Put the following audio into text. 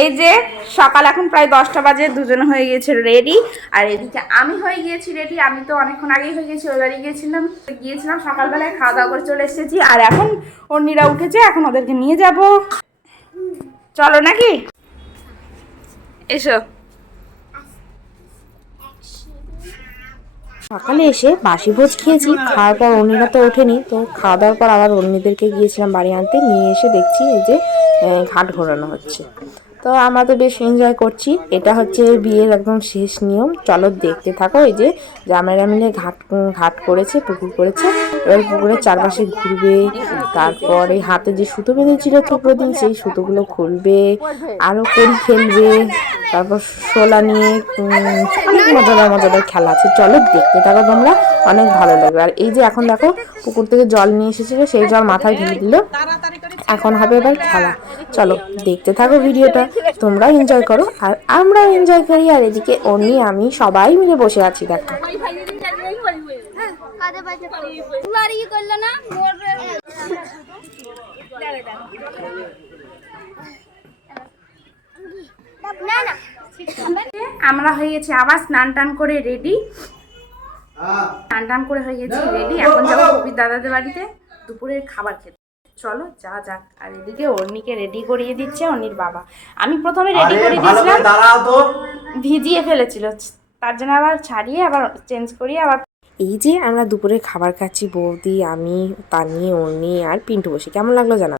এই যে সকাল এখন প্রায় দশটা বাজে, দুজনে হয়ে গিয়েছে রেডি আর এদিকে আমি হয়ে গিয়েছি রেডি আমি তো অনেকক্ষণ আগেই হয়ে গেছি ওই বাড়ি গিয়েছিলাম। গিয়েছিলাম, সকালবেলায় খাওয়া দাওয়া করে চলে এসেছি। আর এখন অন্যরা উঠেছে, এখন ওদেরকে নিয়ে যাব। চলো নাকি? এসো। সকালে এসে বাসি ভোজ খেয়েছি, খাওয়ার পর অন্যরা তো ওঠেনি, তো খাওয়া দাওয়ার পর আবার অন্যদেরকে গিয়েছিলাম বাড়ি আনতে, নিয়ে এসে দেখছি এই যে ঘাট ঘোরানো হচ্ছে। তো আমরা তো বেশ এনজয় করছি। এটা হচ্ছে বিয়ের একদম শেষ নিয়ম। চলো দেখতে থাকো এই যে জামাইরা মিলে ঘাট ঘাট করেছে, পুকুর করেছে। এবার পুকুরের চারপাশে ঘুরবে, তারপরে হাতে যে সুতো বেঁধেছিল থুকরো দিন, সেই সুতোগুলো খুলবে আরও কড়ি খেলবে, তারপর শোলা নিয়ে অনেক মজাদার মজাদার খেলা আছে। চলো দেখতে থাকো তোমরা, অনেক ভালো লাগবে। আর এই যে এখন দেখো পুকুর থেকে জল নিয়ে এসেছিল, সেই জল মাথায় ঢেলে দিল। এখন হবে এবার খেলা। চলো দেখতে থাকো ভিডিওটা। তোমরা এনজয় করো আর আমরাও এনজয় করি। আর এদিকে অন্যি আমি সবাই মিলে বসে আছি দেখো। আমরা হয়ে গেছি আবার স্নান টান করে রেডি স্নান টান করে হয়ে গেছি রেডি এখন যাব কবির দাদাদের বাড়িতে। দুপুরের খাবার খেতে। চলো যা যাক। আর এদিকে অর্নিকে রেডি করিয়ে দিচ্ছে অর্নির বাবা। আমি প্রথমে রেডি করে দিয়েছিলাম। ভিজিয়ে ফেলেছিল। তার জন্য আবার ছাড়িয়ে আবার চেঞ্জ করিয়ে আবার এই যে আমরা দুপুরে খাবার খাচ্ছি বৌদি আমি তানি অর্নি আর পিন্টু বসি। কেমন লাগল জানা